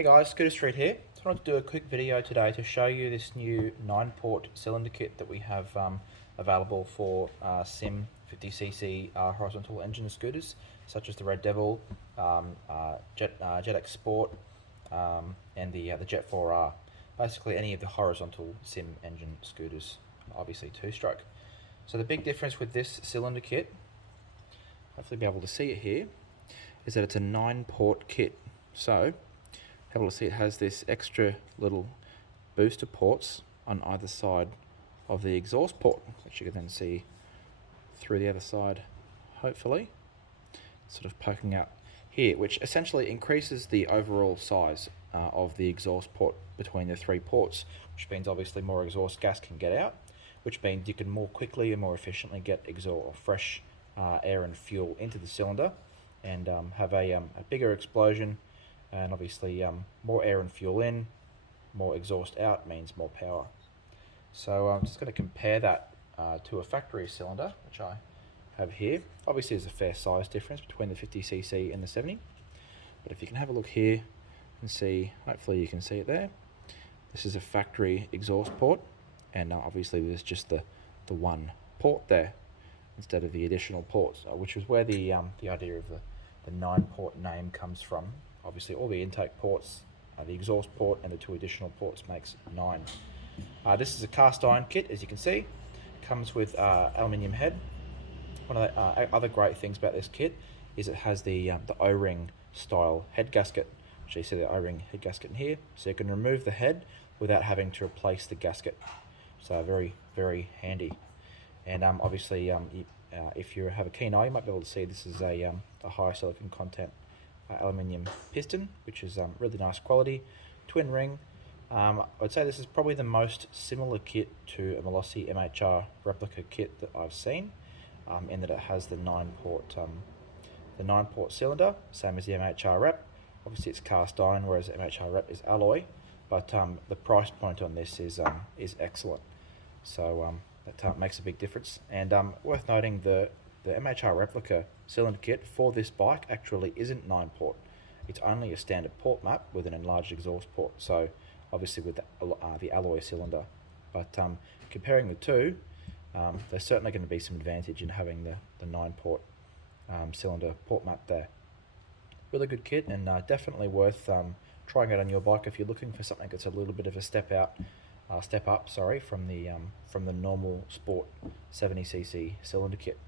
Hey guys, Scooter Street here. Just wanted to do a quick video today to show you this new 9-port cylinder kit that we have available for SYM 50cc horizontal engine scooters, such as the Red Devil, Jet X Sport, and the Jet 4R. Basically any of the horizontal SYM engine scooters, obviously two-stroke. So the big difference with this cylinder kit, hopefully be able to see it here, is that it's a 9-port kit. So able to see it has this extra little booster ports on either side of the exhaust port, which you can then see through the other side, hopefully, sort of poking out here, which essentially increases the overall size of the exhaust port between the three ports, which means obviously more exhaust gas can get out, which means you can more quickly and more efficiently get fresh air and fuel into the cylinder and have a bigger explosion. And obviously more air and fuel in, more exhaust out means more power. So I'm just going to compare that to a factory cylinder, which I have here. Obviously there's a fair size difference between the 50cc and the 70, but if you can have a look here and see, hopefully you can see it there, this is a factory exhaust port, and obviously there's just the one port there instead of the additional ports, which is where the idea of the 9-port name comes from. Obviously all the intake ports, the exhaust port and the two additional ports makes 9. This is a cast iron kit, as you can see. Comes with aluminium head. One of the other great things about this kit is it has the O-ring style head gasket. So you see the O-ring head gasket in here, so you can remove the head without having to replace the gasket. So very, very handy. And obviously if you have a keen eye, you might be able to see this is a high silicon content aluminium piston, which is really nice quality, twin ring. I would say this is probably the most similar kit to a Molossi MHR replica kit that I've seen, in that it has the 9-port cylinder, same as the MHR rep. Obviously it's cast iron, whereas the MHR rep is alloy, but the price point on this is excellent. So that makes a big difference. And worth noting, the MHR replica cylinder kit for this bike actually isn't 9-port. It's only a standard port map with an enlarged exhaust port, so obviously with the alloy cylinder. But comparing the two, there's certainly going to be some advantage in having the 9-port cylinder port map there. Really good kit, and definitely worth trying it on your bike if you're looking for something that's a little bit of a step up from the normal sport 70cc cylinder kit.